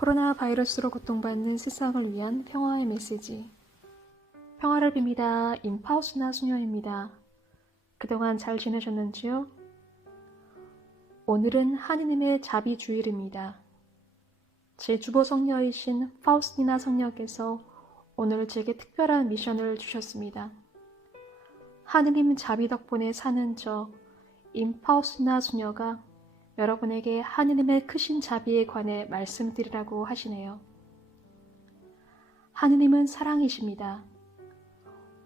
코로나 바이러스로 고통받는 세상을 위한 평화의 메시지. 평화를 빕니다. 임파우스나 수녀입니다. 그동안 잘 지내셨는지요? 오늘은 하느님의 자비 주일입니다. 제 주보 성녀이신 파우스티나 성녀께서 오늘 제게 특별한 미션을 주셨습니다. 하느님 자비 덕분에 사는 저 임파우스나 수녀가 여러분에게 하느님의 크신 자비에 관해 말씀드리라고 하시네요. 하느님은 사랑이십니다.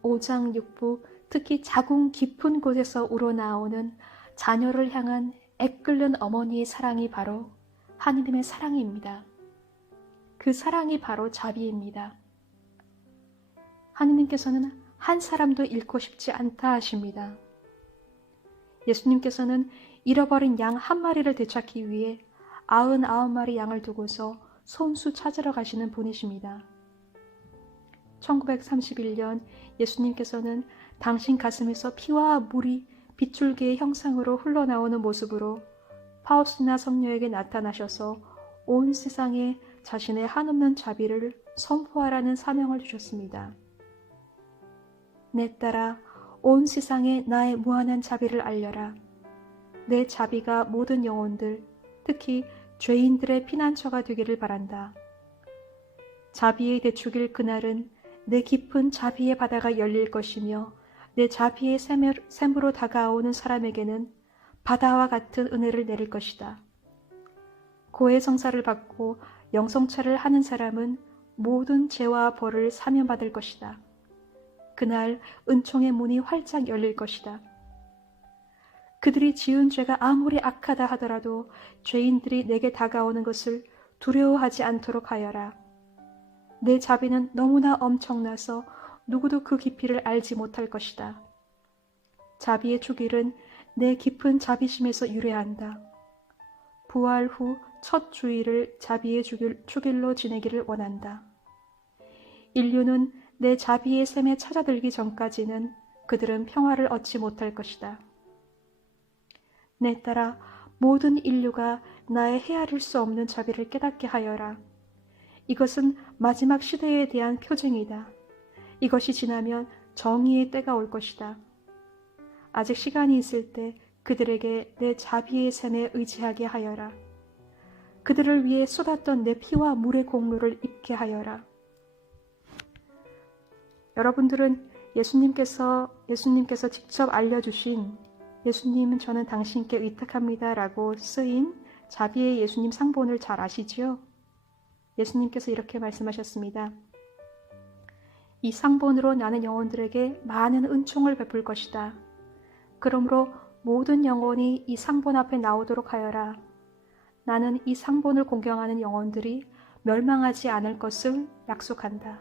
5장 6부 특히 자궁 깊은 곳에서 우러나오는 자녀를 향한 애끓는 어머니의 사랑이 바로 하느님의 사랑입니다. 그 사랑이 바로 자비입니다. 하느님께서는 한 사람도 잃고 싶지 않다 하십니다. 예수님께서는 잃어버린 양 한 마리를 되찾기 위해 아흔 아홉 마리 양을 두고서 손수 찾으러 가시는 분이십니다. 1931년 예수님께서는 당신 가슴에서 피와 물이 빗줄기의 형상으로 흘러나오는 모습으로 파우스나 성녀에게 나타나셔서 온 세상에 자신의 한없는 자비를 선포하라는 사명을 주셨습니다. 내 딸아, 온 세상에 나의 무한한 자비를 알려라. 내 자비가 모든 영혼들, 특히 죄인들의 피난처가 되기를 바란다. 자비의 대축일 그날은 내 깊은 자비의 바다가 열릴 것이며 내 자비의 샘으로 다가오는 사람에게는 바다와 같은 은혜를 내릴 것이다. 고해 성사를 받고 영성차를 하는 사람은 모든 죄와 벌을 사면받을 것이다. 그날 은총의 문이 활짝 열릴 것이다. 그들이 지은 죄가 아무리 악하다 하더라도 죄인들이 내게 다가오는 것을 두려워하지 않도록 하여라. 내 자비는 너무나 엄청나서 누구도 그 깊이를 알지 못할 것이다. 자비의 주길은 내 깊은 자비심에서 유래한다. 부활 후 첫 주일을 자비의 주길, 주길로 지내기를 원한다. 인류는 내 자비의 샘에 찾아들기 전까지는 그들은 평화를 얻지 못할 것이다. 내 딸아, 모든 인류가 나의 헤아릴 수 없는 자비를 깨닫게 하여라. 이것은 마지막 시대에 대한 표징이다. 이것이 지나면 정의의 때가 올 것이다. 아직 시간이 있을 때 그들에게 내 자비의 샘에 의지하게 하여라. 그들을 위해 쏟았던 내 피와 물의 공로를 입게 하여라. 여러분들은 예수님께서 예수님께서 직접 알려주신 예수님은 저는 당신께 의탁합니다 라고 쓰인 자비의 예수님 상본을 잘 아시지요? 예수님께서 이렇게 말씀하셨습니다. 이 상본으로 나는 영혼들에게 많은 은총을 베풀 것이다. 그러므로 모든 영혼이 이 상본 앞에 나오도록 하여라. 나는 이 상본을 공경하는 영혼들이 멸망하지 않을 것을 약속한다.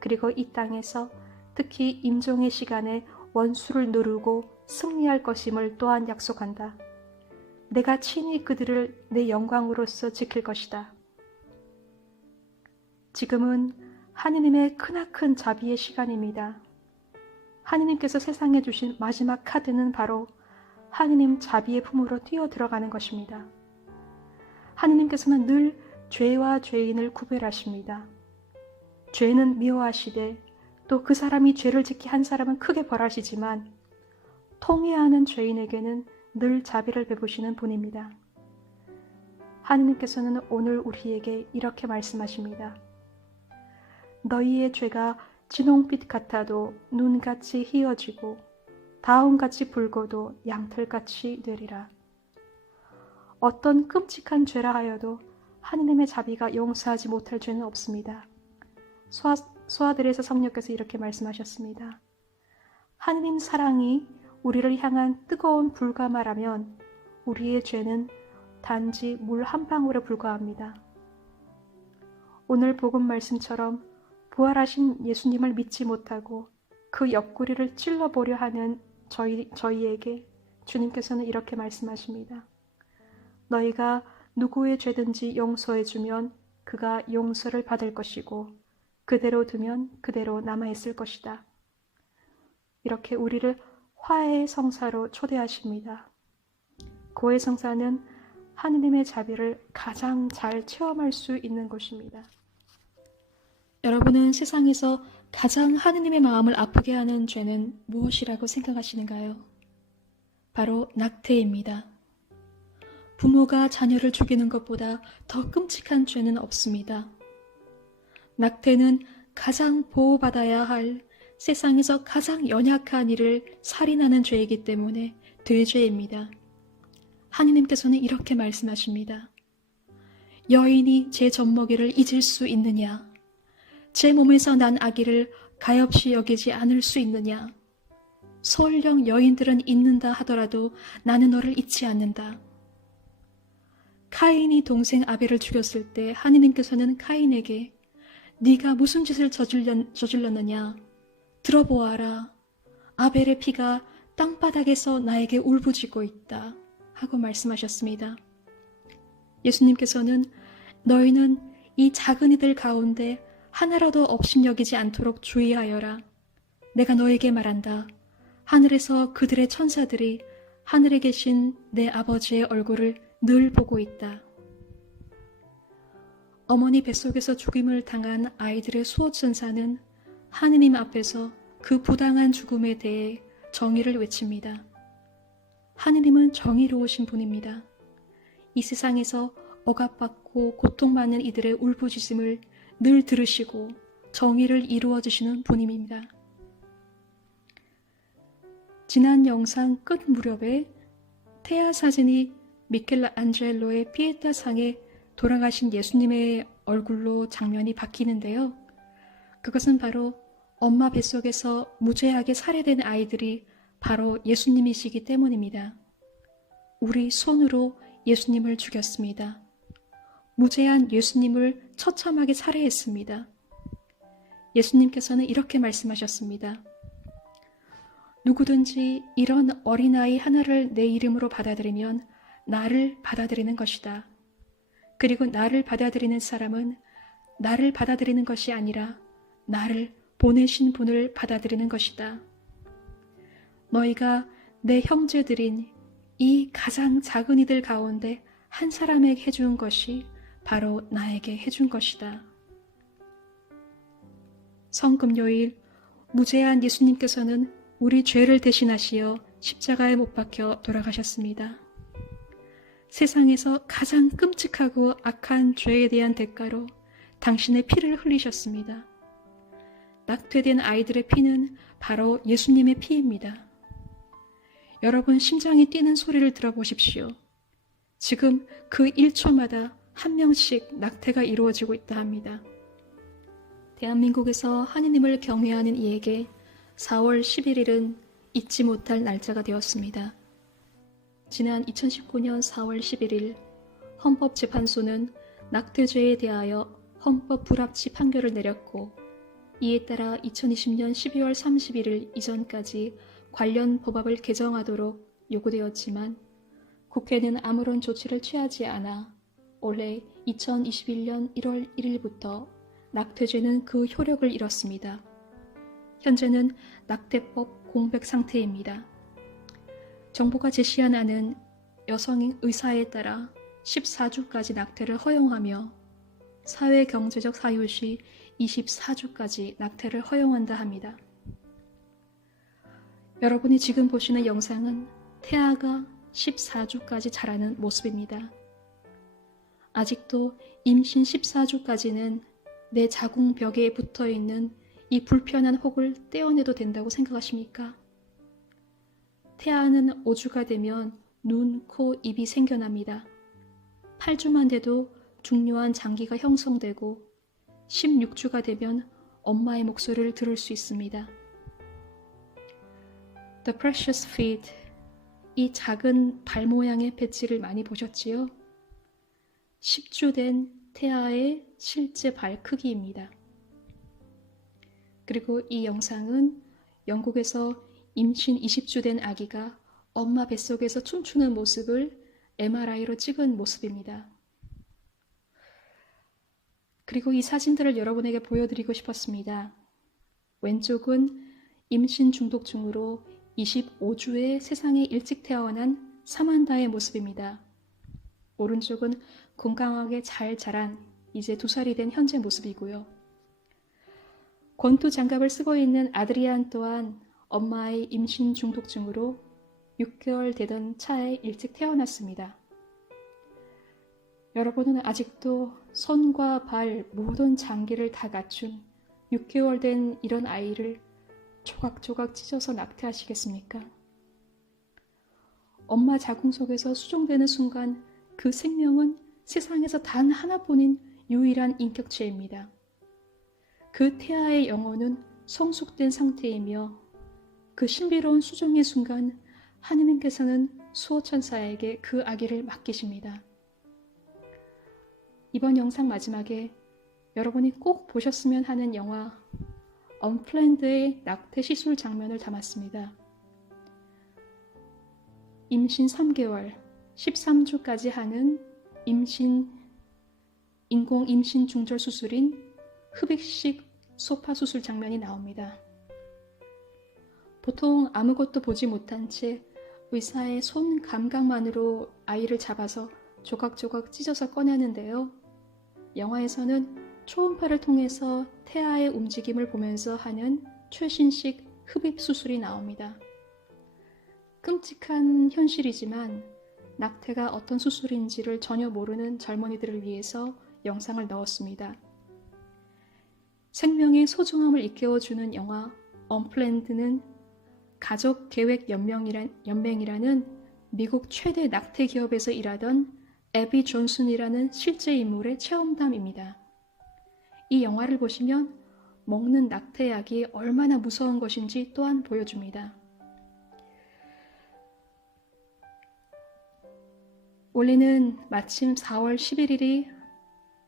그리고 이 땅에서 특히 임종의 시간에 원수를 누르고 승리할 것임을 또한 약속한다. 내가 친히 그들을 내 영광으로서 지킬 것이다. 지금은 하느님의 크나큰 자비의 시간입니다. 하느님께서 세상에 주신 마지막 카드는 바로 하느님 자비의 품으로 뛰어 들어가는 것입니다. 하느님께서는 늘 죄와 죄인을 구별하십니다. 죄는 미워하시되 또 그 사람이 죄를 짓게 한 사람은 크게 벌하시지만 통회하는 죄인에게는 늘 자비를 베푸시는 분입니다. 하느님께서는 오늘 우리에게 이렇게 말씀하십니다. 너희의 죄가 진홍빛 같아도 눈같이 희어지고 다음같이 붉어도 양털같이 되리라. 어떤 끔찍한 죄라 하여도 하느님의 자비가 용서하지 못할 죄는 없습니다. 소아, 소아들에서 성령께서 이렇게 말씀하셨습니다. 하느님 사랑이 우리를 향한 뜨거운 불가마라면 우리의 죄는 단지 물 한 방울에 불과합니다. 오늘 복음 말씀처럼 부활하신 예수님을 믿지 못하고 그 옆구리를 찔러보려 하는 저희, 저희에게 주님께서는 이렇게 말씀하십니다. 너희가 누구의 죄든지 용서해주면 그가 용서를 받을 것이고 그대로 두면 그대로 남아있을 것이다. 이렇게 우리를 화해의 성사로 초대하십니다. 고해 성사는 하느님의 자비를 가장 잘 체험할 수 있는 곳입니다. 여러분은 세상에서 가장 하느님의 마음을 아프게 하는 죄는 무엇이라고 생각하시는가요? 바로 낙태입니다. 부모가 자녀를 죽이는 것보다 더 끔찍한 죄는 없습니다. 낙태는 가장 보호받아야 할 세상에서 가장 연약한 이를 살인하는 죄이기 때문에 대죄입니다. 하느님께서는 이렇게 말씀하십니다. 여인이 제 젖먹이를 잊을 수 있느냐? 제 몸에서 난 아기를 가엾이 여기지 않을 수 있느냐? 설령 여인들은 잊는다 하더라도 나는 너를 잊지 않는다. 카인이 동생 아벨을 죽였을 때 하느님께서는 카인에게 네가 무슨 짓을 저질렀, 저질렀느냐? 들어보아라. 아벨의 피가 땅바닥에서 나에게 울부짖고 있다. 하고 말씀하셨습니다. 예수님께서는 너희는 이 작은 이들 가운데 하나라도 업신여기지 않도록 주의하여라. 내가 너에게 말한다. 하늘에서 그들의 천사들이 하늘에 계신 내 아버지의 얼굴을 늘 보고 있다. 어머니 뱃속에서 죽임을 당한 아이들의 수호천사는 하느님 앞에서 그 부당한 죽음에 대해 정의를 외칩니다. 하느님은 정의로우신 분입니다. 이 세상에서 억압받고 고통받는 이들의 울부짖음을 늘 들으시고 정의를 이루어 주시는 분입니다. 지난 영상 끝 무렵에 태아 사진이 미켈란젤로의 피에타 상에 돌아가신 예수님의 얼굴로 장면이 바뀌는데요. 그것은 바로 엄마 뱃속에서 무죄하게 살해된 아이들이 바로 예수님이시기 때문입니다. 우리 손으로 예수님을 죽였습니다. 무죄한 예수님을 처참하게 살해했습니다. 예수님께서는 이렇게 말씀하셨습니다. 누구든지 이런 어린아이 하나를 내 이름으로 받아들이면 나를 받아들이는 것이다. 그리고 나를 받아들이는 사람은 나를 받아들이는 것이 아니라 나를 보내신 분을 받아들이는 것이다. 너희가 내 형제들인 이 가장 작은 이들 가운데 한 사람에게 해준 것이 바로 나에게 해준 것이다. 성금요일 무죄한 예수님께서는 우리 죄를 대신하시어 십자가에 못 박혀 돌아가셨습니다. 세상에서 가장 끔찍하고 악한 죄에 대한 대가로 당신의 피를 흘리셨습니다. 낙태된 아이들의 피는 바로 예수님의 피입니다. 여러분 심장이 뛰는 소리를 들어보십시오. 지금 그 1초마다 한 명씩 낙태가 이루어지고 있다 합니다. 대한민국에서 하느님을 경외하는 이에게 4월 11일은 잊지 못할 날짜가 되었습니다. 지난 2019년 4월 11일 헌법재판소는 낙태죄에 대하여 헌법 불합치 판결을 내렸고 이에 따라 2020년 12월 31일 이전까지 관련 법압을 개정하도록 요구되었지만 국회는 아무런 조치를 취하지 않아 올해 2021년 1월 1일부터 낙태죄는 그 효력을 잃었습니다. 현재는 낙태법 공백 상태입니다. 정부가 안은 여성 의사에 따라 14주까지 낙태를 허용하며 사회 경제적 사유 시 24주까지 낙태를 허용한다 합니다. 여러분이 지금 보시는 영상은 태아가 14주까지 자라는 모습입니다. 아직도 임신 14주까지는 내 자궁 벽에 붙어 있는 이 불편한 혹을 떼어내도 된다고 생각하십니까? 태아는 5주가 되면 눈, 코, 입이 생겨납니다. 8주만 돼도 중요한 장기가 형성되고 16주가 되면 엄마의 목소리를 들을 수 있습니다. The Precious Feet 이 작은 발 모양의 배지를 많이 보셨지요? 10주 된 태아의 실제 발 크기입니다. 그리고 이 영상은 영국에서 임신 20주 된 아기가 엄마 뱃속에서 춤추는 모습을 MRI로 찍은 모습입니다. 그리고 이 사진들을 여러분에게 보여드리고 싶었습니다. 왼쪽은 임신 중독증으로 25주에 세상에 일찍 태어난 사만다의 모습입니다. 오른쪽은 건강하게 잘 자란 이제 두 살이 된 현재 모습이고요. 권투 장갑을 쓰고 있는 아드리안 또한 엄마의 임신 중독증으로 6개월 되던 차에 일찍 태어났습니다. 여러분은 아직도 손과 발 모든 장기를 다 갖춘 6개월 된 이런 아이를 조각조각 찢어서 낙태하시겠습니까? 엄마 자궁 속에서 수정되는 순간 그 생명은 세상에서 단 하나뿐인 유일한 인격체입니다. 그 태아의 영혼은 성숙된 상태이며 그 신비로운 수정의 순간 하느님께서는 수호천사에게 그 아기를 맡기십니다. 이번 영상 마지막에 여러분이 꼭 보셨으면 하는 영화 언플랜드의 낙태 시술 장면을 담았습니다. 임신 3개월, 13주까지 하는 임신 인공 임신 중절 수술인 흡입식 소파 수술 장면이 나옵니다. 보통 아무것도 보지 못한 채 의사의 손 감각만으로 아이를 잡아서 조각조각 찢어서 꺼내는데요. 영화에서는 초음파를 통해서 태아의 움직임을 보면서 하는 최신식 흡입 수술이 나옵니다. 끔찍한 현실이지만 낙태가 어떤 수술인지를 전혀 모르는 젊은이들을 위해서 영상을 넣었습니다. 생명의 소중함을 일깨워주는 영화 언플랜드는 가족 계획 연맹이란, 연맹이라는 미국 최대 낙태 기업에서 일하던 에비 존슨이라는 실제 인물의 체험담입니다. 이 영화를 보시면 먹는 낙태약이 얼마나 무서운 것인지 또한 보여줍니다. 올해는 마침 4월 11일이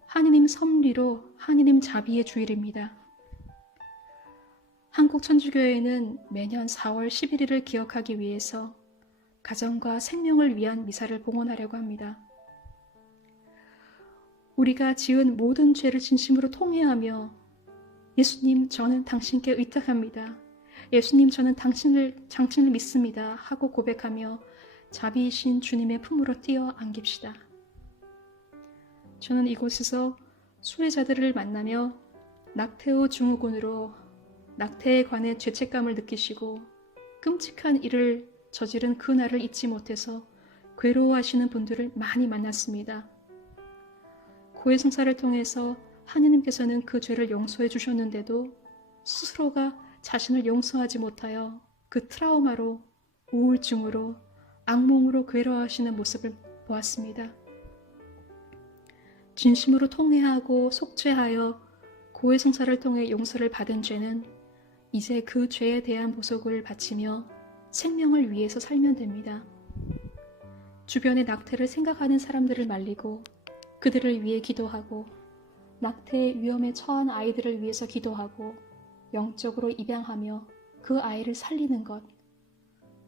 하느님 섭리로 하느님 자비의 주일입니다. 한국 천주교회는 매년 4월 11일을 기억하기 위해서 가정과 생명을 위한 미사를 봉헌하려고 합니다. 우리가 지은 모든 죄를 진심으로 통회하며 예수님 저는 당신께 의탁합니다. 예수님 저는 당신을 당신을 믿습니다. 하고 고백하며 자비이신 주님의 품으로 뛰어 안깁시다. 저는 이곳에서 수혜자들을 만나며 낙태 후 증후군으로 낙태에 관해 죄책감을 느끼시고 끔찍한 일을 저지른 그 날을 잊지 못해서 괴로워하시는 분들을 많이 만났습니다. 고해 성사를 통해서 하느님께서는 그 죄를 용서해 주셨는데도 스스로가 자신을 용서하지 못하여 그 트라우마로 우울증으로 악몽으로 괴로워하시는 모습을 보았습니다. 진심으로 통회하고 속죄하여 고해 성사를 통해 용서를 받은 죄는 이제 그 죄에 대한 보석을 바치며 생명을 위해서 살면 됩니다. 주변의 낙태를 생각하는 사람들을 말리고 그들을 위해 기도하고 낙태의 위험에 처한 아이들을 위해서 기도하고 영적으로 입양하며 그 아이를 살리는 것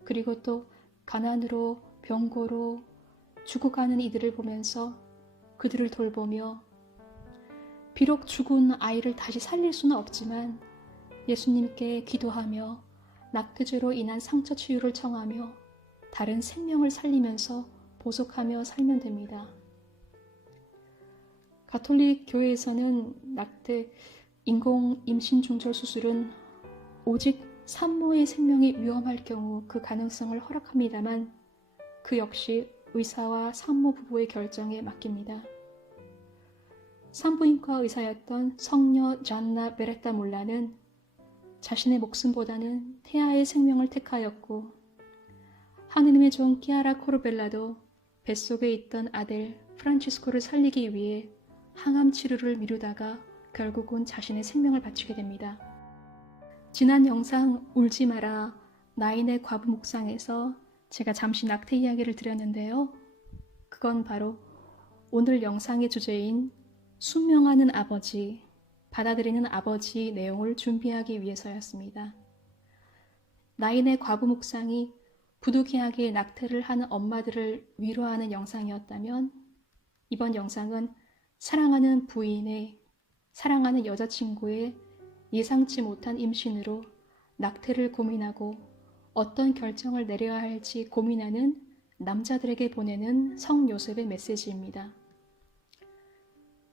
그리고 또 가난으로 병고로 죽어가는 이들을 보면서 그들을 돌보며 비록 죽은 아이를 다시 살릴 수는 없지만 예수님께 기도하며 낙태죄로 인한 상처 치유를 청하며 다른 생명을 살리면서 보속하며 살면 됩니다. 가톨릭 교회에서는 낙태 인공 임신 중절 수술은 오직 산모의 생명이 위험할 경우 그 가능성을 허락합니다만 그 역시 의사와 산모 부부의 결정에 맡깁니다. 산부인과 의사였던 성녀 잔나 베레타 몰라는 자신의 목숨보다는 태아의 생명을 택하였고 하느님의 종 키아라 코르벨라도 뱃속에 있던 아들 프란치스코를 살리기 위해 항암 치료를 미루다가 결국은 자신의 생명을 바치게 됩니다. 지난 영상 울지 마라 나인의 과부 묵상에서 제가 잠시 낙태 이야기를 드렸는데요. 그건 바로 오늘 영상의 주제인 순명하는 아버지, 받아들이는 아버지 내용을 준비하기 위해서였습니다. 나인의 과부 묵상이 부득이하게 낙태를 하는 엄마들을 위로하는 영상이었다면 이번 영상은 사랑하는 부인의 사랑하는 여자친구의 예상치 못한 임신으로 낙태를 고민하고 어떤 결정을 내려야 할지 고민하는 남자들에게 보내는 성 요셉의 메시지입니다.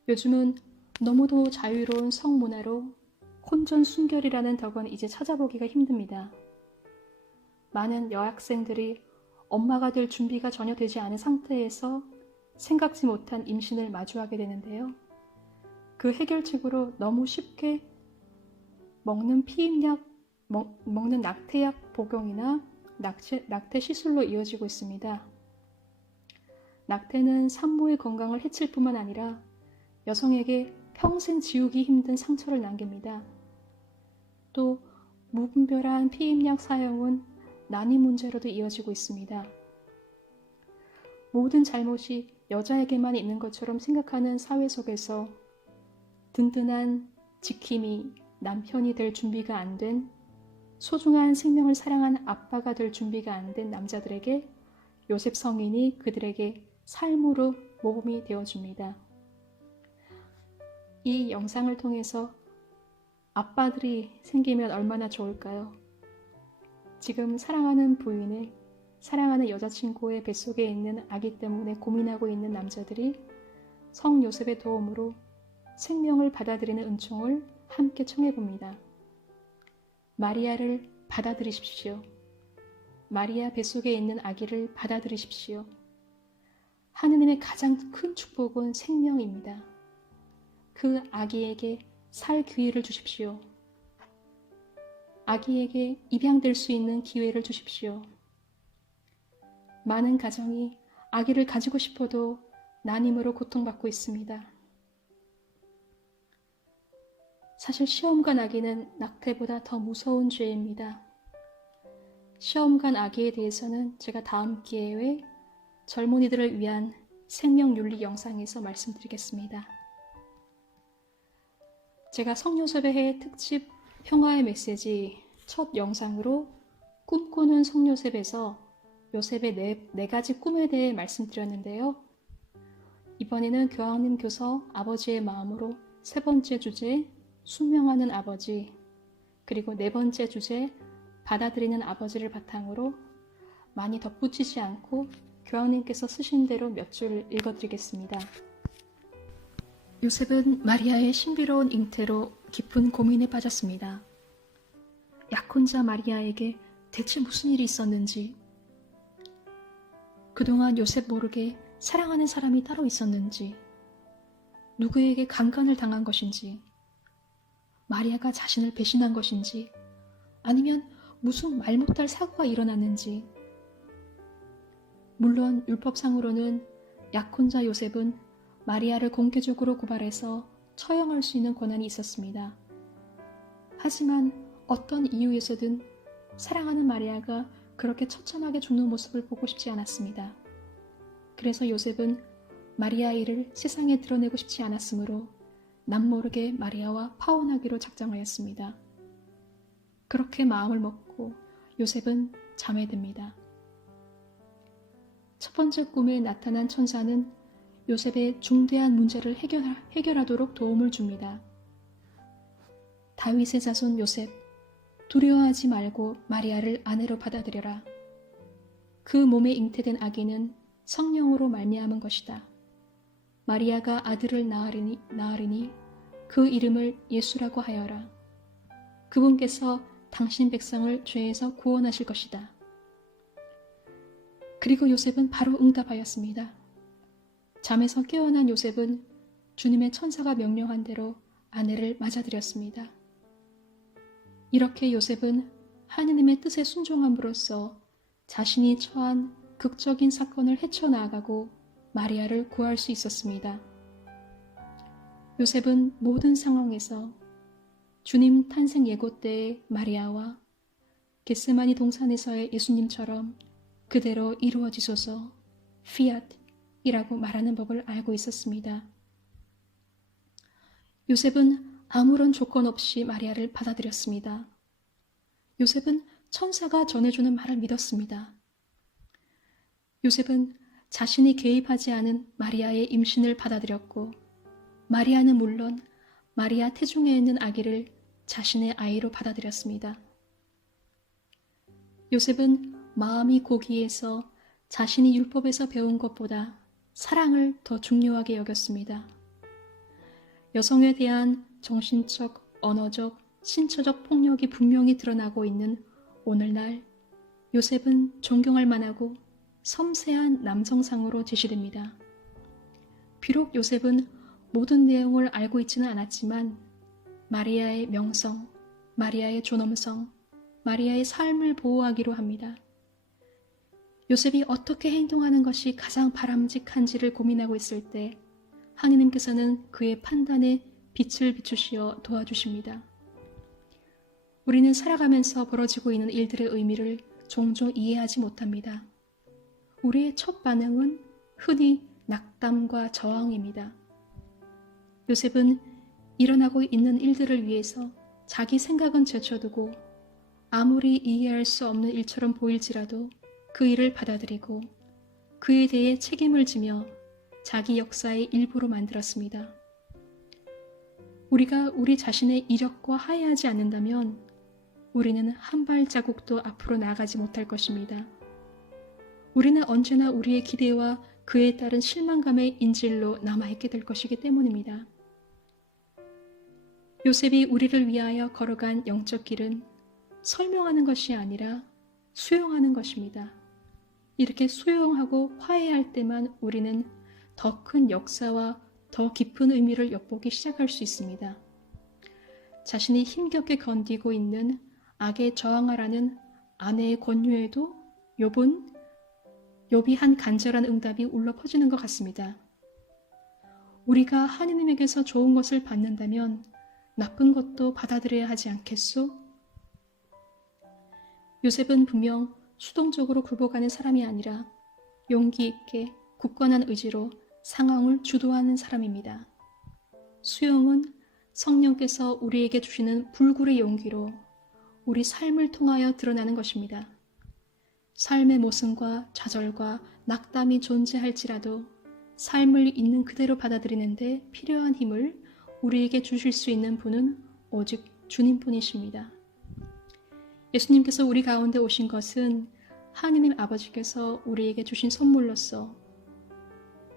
요즘은 너무도 자유로운 성 문화로 혼전 순결이라는 덕은 이제 찾아보기가 힘듭니다. 많은 여학생들이 엄마가 될 준비가 전혀 되지 않은 상태에서 생각지 못한 임신을 마주하게 되는데요. 그 해결책으로 너무 쉽게 먹는 피임약, 먹, 먹는 낙태약 복용이나 낙태, 낙태 시술로 이어지고 있습니다. 낙태는 산모의 건강을 해칠 뿐만 아니라 여성에게 평생 지우기 힘든 상처를 남깁니다. 또 무분별한 피임약 사용은 난임 문제로도 이어지고 있습니다. 모든 잘못이 여자에게만 있는 것처럼 생각하는 사회 속에서 든든한 지킴이 남편이 될 준비가 안 된 소중한 생명을 사랑한 아빠가 될 준비가 안 된 남자들에게 요셉 성인이 그들에게 삶으로 모범이 되어줍니다. 이 영상을 통해서 아빠들이 생기면 얼마나 좋을까요? 지금 사랑하는 부인의 사랑하는 여자친구의 뱃속에 있는 아기 때문에 고민하고 있는 남자들이 성 요셉의 도움으로 생명을 받아들이는 은총을 함께 청해 봅니다. 마리아를 받아들이십시오. 마리아 뱃속에 있는 아기를 받아들이십시오. 하느님의 가장 큰 축복은 생명입니다. 그 아기에게 살 기회를 주십시오. 아기에게 입양될 수 있는 기회를 주십시오. 많은 가정이 아기를 가지고 싶어도 난임으로 고통받고 있습니다. 사실 시험관 아기는 낙태보다 더 무서운 죄입니다. 시험관 아기에 대해서는 제가 다음 기회에 젊은이들을 위한 생명윤리 영상에서 말씀드리겠습니다. 제가 성요셉의 해 특집 평화의 메시지 첫 영상으로 꿈꾸는 성요셉에서 요셉의 네, 네 가지 꿈에 대해 말씀드렸는데요. 이번에는 교황님 교서 아버지의 마음으로 세 번째 주제 순명하는 아버지 그리고 네 번째 주제 받아들이는 아버지를 바탕으로 많이 덧붙이지 않고 교황님께서 쓰신 대로 몇 줄 읽어드리겠습니다. 요셉은 마리아의 신비로운 잉태로 깊은 고민에 빠졌습니다. 약혼자 마리아에게 대체 무슨 일이 있었는지, 그동안 요셉 모르게 사랑하는 사람이 따로 있었는지, 누구에게 강간을 당한 것인지, 마리아가 자신을 배신한 것인지, 아니면 무슨 말 못할 사고가 일어났는지, 물론 율법상으로는 약혼자 요셉은 마리아를 공개적으로 고발해서 처형할 수 있는 권한이 있었습니다. 하지만 어떤 이유에서든 사랑하는 마리아가 그렇게 처참하게 죽는 모습을 보고 싶지 않았습니다. 그래서 요셉은 마리아 일을 세상에 드러내고 싶지 않았으므로 남모르게 마리아와 파혼하기로 작정하였습니다. 그렇게 마음을 먹고 요셉은 잠에 듭니다. 첫 번째 꿈에 나타난 천사는 요셉의 중대한 문제를 해결하, 해결하 도록 도움을 줍니다. 다윗의 자손 요셉, 두려워하지 말고 마리아를 아내로 받아들여라. 그 몸에 잉태된 아기는 성령으로 말미암은 것이다. 마리아가 아들을 낳으리니, 낳으리니 그 이름을 예수라고 하여라. 그분께서 당신 백성을 죄에서 구원하실 것이다. 그리고 요셉은 바로 응답하였습니다. 잠에서 깨어난 요셉은 주님의 천사가 명령한 대로 아내를 맞아들였습니다. 이렇게 요셉은 하느님의 뜻에 순종함으로써 자신이 처한 극적인 사건을 헤쳐나가고 마리아를 구할 수 있었습니다. 요셉은 모든 상황에서 주님 탄생 예고 때의 마리아와 겟세마니 동산에서의 예수님처럼 그대로 이루어지소서 피앗 이라고 말하는 법을 알고 있었습니다. 요셉은 아무런 조건 없이 마리아를 받아들였습니다. 요셉은 천사가 전해주는 말을 믿었습니다. 요셉은 자신이 개입하지 않은 마리아의 임신을 받아들였고, 마리아는 물론 마리아 태중에 있는 아기를 자신의 아이로 받아들였습니다. 요셉은 마음이 고기에서 자신이 율법에서 배운 것보다 사랑을 더 중요하게 여겼습니다. 여성에 대한 정신적, 언어적, 신체적 폭력이 분명히 드러나고 있는 오늘날 요셉은 존경할 만하고 섬세한 남성상으로 제시됩니다. 비록 요셉은 모든 내용을 알고 있지는 않았지만 마리아의 명성, 마리아의 존엄성, 마리아의 삶을 보호하기로 합니다. 요셉이 어떻게 행동하는 것이 가장 바람직한지를 고민하고 있을 때 하느님께서는 그의 판단에 빛을 비추시어 도와주십니다. 우리는 살아가면서 벌어지고 있는 일들의 의미를 종종 이해하지 못합니다. 우리의 첫 반응은 흔히 낙담과 저항입니다. 요셉은 일어나고 있는 일들을 위해서 자기 생각은 제쳐두고 아무리 이해할 수 없는 일처럼 보일지라도 그 일을 받아들이고 그에 대해 책임을 지며 자기 역사의 일부로 만들었습니다. 우리가 우리 자신의 이력과 하야하지 않는다면 우리는 한 발자국도 앞으로 나가지 못할 것입니다. 우리는 언제나 우리의 기대와 그에 따른 실망감의 인질로 남아있게 될 것이기 때문입니다. 요셉이 우리를 위하여 걸어간 영적 길은 설명하는 것이 아니라 수용하는 것입니다. 이렇게 수용하고 화해할 때만 우리는 더 큰 역사와 더 깊은 의미를 엿보기 시작할 수 있습니다. 자신이 힘겹게 건디고 있는 악에 저항하라는 아내의 권유에도 욥은 욥이 한 간절한 응답이 울려 퍼지는 것 같습니다. 우리가 하느님에게서 좋은 것을 받는다면 나쁜 것도 받아들여야 하지 않겠소? 요셉은 분명 수동적으로 굴복하는 사람이 아니라 용기 있게 굳건한 의지로 상황을 주도하는 사람입니다. 수용은 성령께서 우리에게 주시는 불굴의 용기로 우리 삶을 통하여 드러나는 것입니다. 삶의 모순과 좌절과 낙담이 존재할지라도 삶을 있는 그대로 받아들이는데 필요한 힘을 우리에게 주실 수 있는 분은 오직 주님뿐이십니다. 예수님께서 우리 가운데 오신 것은 하느님 아버지께서 우리에게 주신 선물로서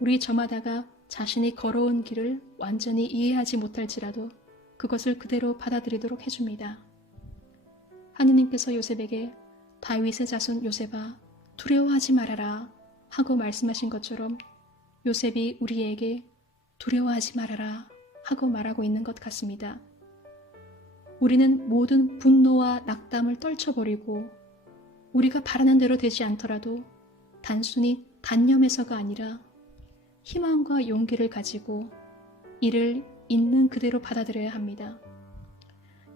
우리 저마다가 자신이 걸어온 길을 완전히 이해하지 못할지라도 그것을 그대로 받아들이도록 해줍니다. 하느님께서 요셉에게 다윗의 자손 요셉아 두려워하지 말아라 하고 말씀하신 것처럼 요셉이 우리에게 두려워하지 말아라 하고 말하고 있는 것 같습니다. 우리는 모든 분노와 낙담을 떨쳐버리고 우리가 바라는 대로 되지 않더라도 단순히 단념해서가 아니라 희망과 용기를 가지고 이를 있는 그대로 받아들여야 합니다.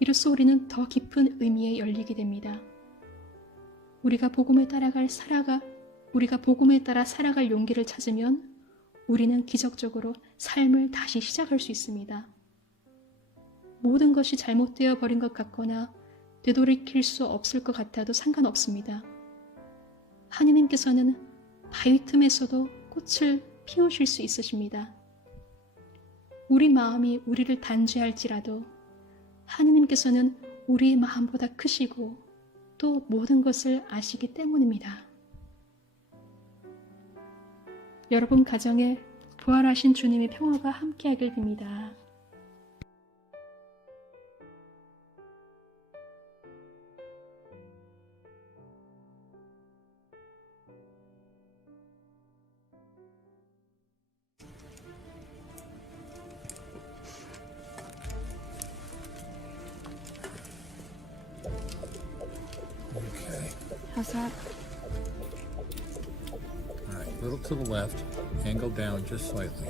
이로써 우리는 더 깊은 의미에 열리게 됩니다. 우리가 복음에 따라갈 살아가 우리가 복음에 따라 살아갈 용기를 찾으면 우리는 기적적으로 삶을 다시 시작할 수 있습니다. 모든 것이 잘못되어 버린 것 같거나 되돌이킬 수 없을 것 같아도 상관없습니다. 하느님께서는 바위 틈에서도 꽃을 피우실 수 있으십니다. 우리 마음이 우리를 단죄할지라도 하느님께서는 우리의 마음보다 크시고 또 모든 것을 아시기 때문입니다. 여러분 가정에 부활하신 주님의 평화가 함께하길 빕니다. To the left, angle down just slightly.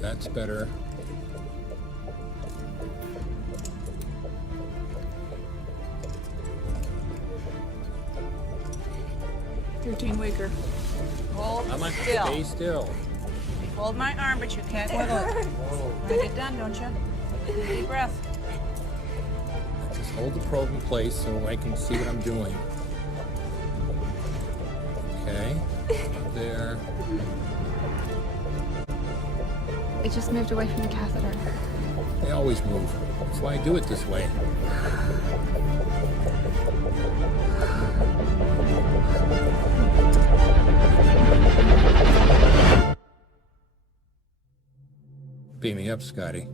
That's better. Thirteen weaker. Hold I'm like, still. stay still. Hold my arm, but you can't wiggle it. Whoa. Get it done, don't you? Deep breath. Just hold the probe in place so I can see what I'm doing. Okay, there. It just moved away from the catheter. They always move. That's why I do it this way. Beam me up, Scotty.